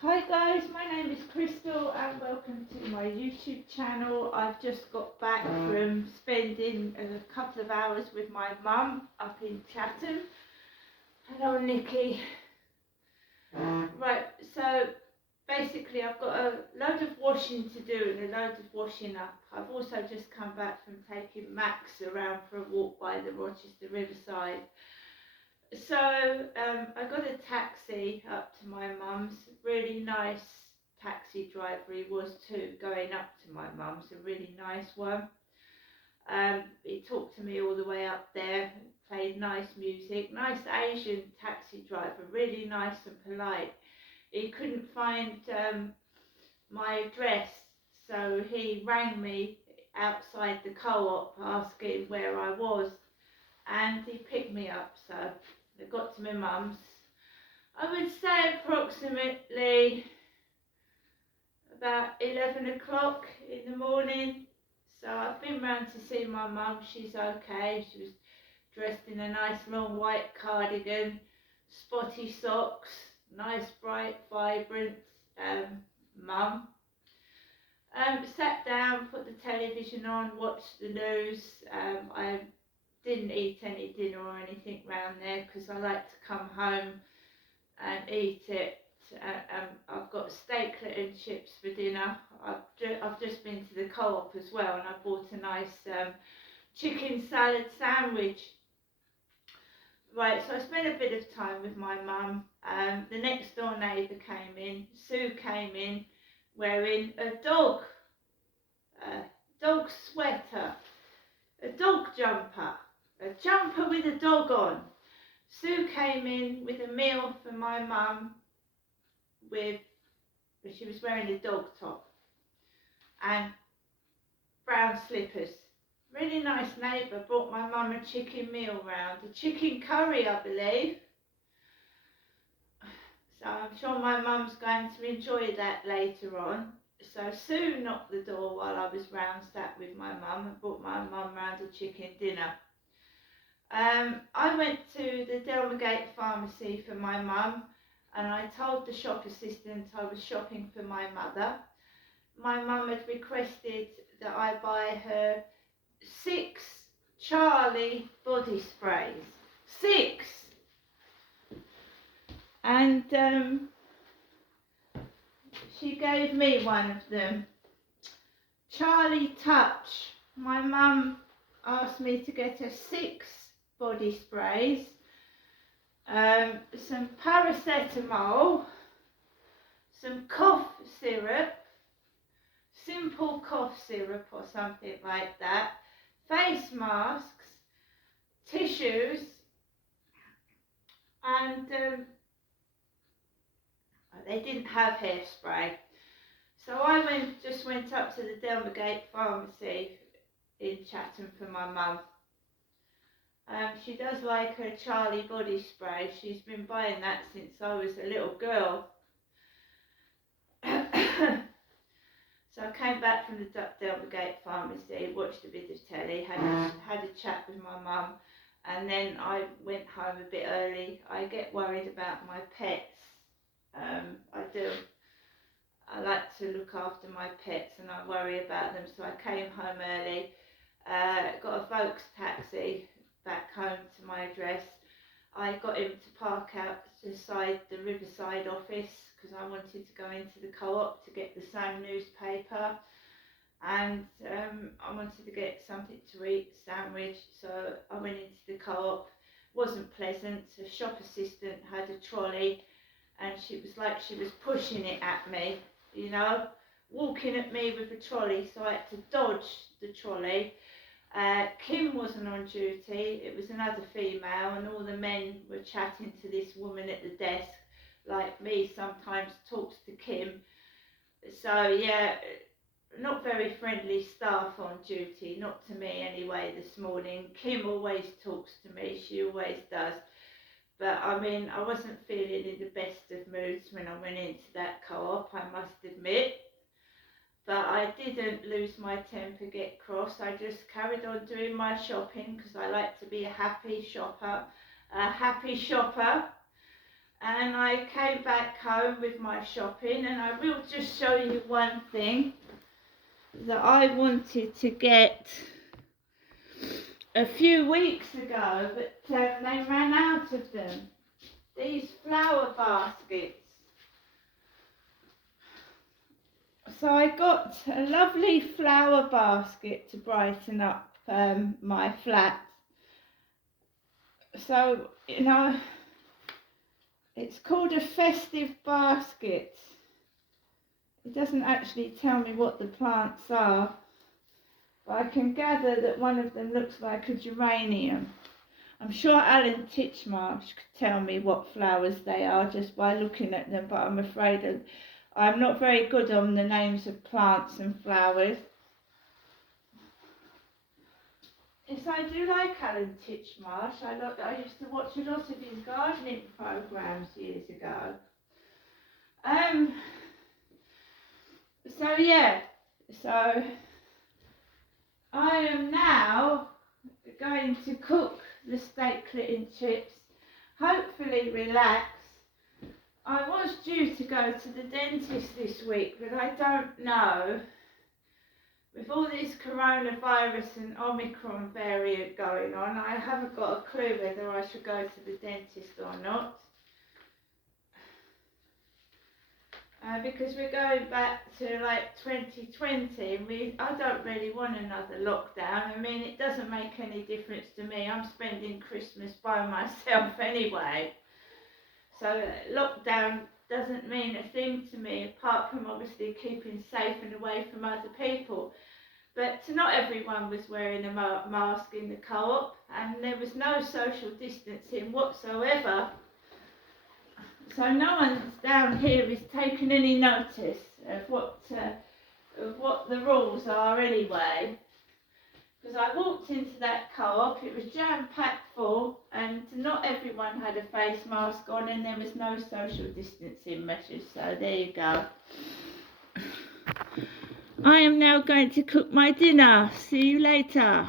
Hi guys, my name is Crystal and welcome to my YouTube channel. I've just got back from spending a couple of hours with my mum up in Chatham. Hello Nikki. Right, so basically I've got a load of washing to do and a load of washing up. I've also just come back from taking Max around for a walk by the Rochester Riverside. So I got a taxi up to my mum's, really nice taxi driver he was too, going up to my mum's, a really nice one. He talked to me all the way up there, played nice music, nice Asian taxi driver, really nice and polite. He couldn't find my address, so he rang me outside the co-op asking where I was, and he picked me up. So I got to my mum's, I would say approximately about 11 o'clock in the morning. So I've been round to see my mum. She's okay. She was dressed in a nice long white cardigan, spotty socks, nice bright vibrant mum. Sat down, put the television on, watched the news. I didn't eat any dinner or anything round there because I like to come home and eat it. I've got steaklet and chips for dinner. I've just been to the co-op as well, and I bought a nice chicken salad sandwich. Right, so I spent a bit of time with my mum. The next door neighbour came in. Sue came in wearing a dog sweater, a dog jumper, a jumper with a dog on. Sue came in with a meal for my mum she was wearing a dog top and brown slippers. Really nice neighbour, brought my mum a chicken meal round, a chicken curry I believe. So I'm sure my mum's going to enjoy that later on. So Sue knocked the door while I was round sat with my mum and brought my mum round a chicken dinner. I went to the Delmergate pharmacy for my mum, and I told the shop assistant I was shopping for my mother. My mum had requested that I buy her 6 Charlie body sprays. 6! And she gave me one of them. Charlie Touch. My mum asked me to get her 6 body sprays, some paracetamol, some cough syrup, simple cough syrup or something like that, face masks, tissues, and they didn't have hairspray. So I just went up to the Delmergate pharmacy in Chatham for my mum. She does like her Charlie body spray. She's been buying that since I was a little girl. So I came back from the Delmergate pharmacy, watched a bit of telly, had a chat with my mum, and then I went home a bit early. I get worried about my pets. I do. I like to look after my pets and I worry about them, so I came home early, got a Vaux taxi back home to my address. I got him to park outside the Riverside office because I wanted to go into the co-op to get the Sun newspaper, and I wanted to get something to eat, sandwich, so I went into the co-op. Wasn't pleasant. The shop assistant had a trolley and she was like she was pushing it at me, you know, walking at me with a trolley, so I had to dodge the trolley. Kim wasn't on duty, it was another female, and all the men were chatting to this woman at the desk, like me sometimes talks to Kim. So yeah, not very friendly staff on duty, not to me anyway this morning. Kim always talks to me, she always does. But I mean, I wasn't feeling in the best of moods when I went into that co-op, I must admit. But I didn't lose my temper, get cross. I just carried on doing my shopping because I like to be a happy shopper. and I came back home with my shopping, and I will just show you one thing that I wanted to get a few weeks ago, but they ran out of them. These flower baskets. So I got a lovely flower basket to brighten up my flat. So, you know, it's called a festive basket. It doesn't actually tell me what the plants are, but I can gather that one of them looks like a geranium. I'm sure Alan Titchmarsh could tell me what flowers they are just by looking at them, but I'm afraid I'm not very good on the names of plants and flowers. Yes, I do like Alan Titchmarsh. I used to watch a lot of his gardening programmes years ago. So yeah, so I am now going to cook the steak Clinton chips, hopefully relax. I was due to go to the dentist this week, but I don't know. With all this coronavirus and Omicron variant going on, I haven't got a clue whether I should go to the dentist or not. Because we're going back to like 2020 and I don't really want another lockdown. I mean, it doesn't make any difference to me. I'm spending Christmas by myself anyway. So lockdown doesn't mean a thing to me, apart from obviously keeping safe and away from other people. But not everyone was wearing a mask in the co-op, and there was no social distancing whatsoever. So no one down here is taking any notice of what the rules are anyway. Because I walked into that co-op, it was jam-packed full, and not everyone had a face mask on, and there was no social distancing measures. So there you go. I am now going to cook my dinner. See you later.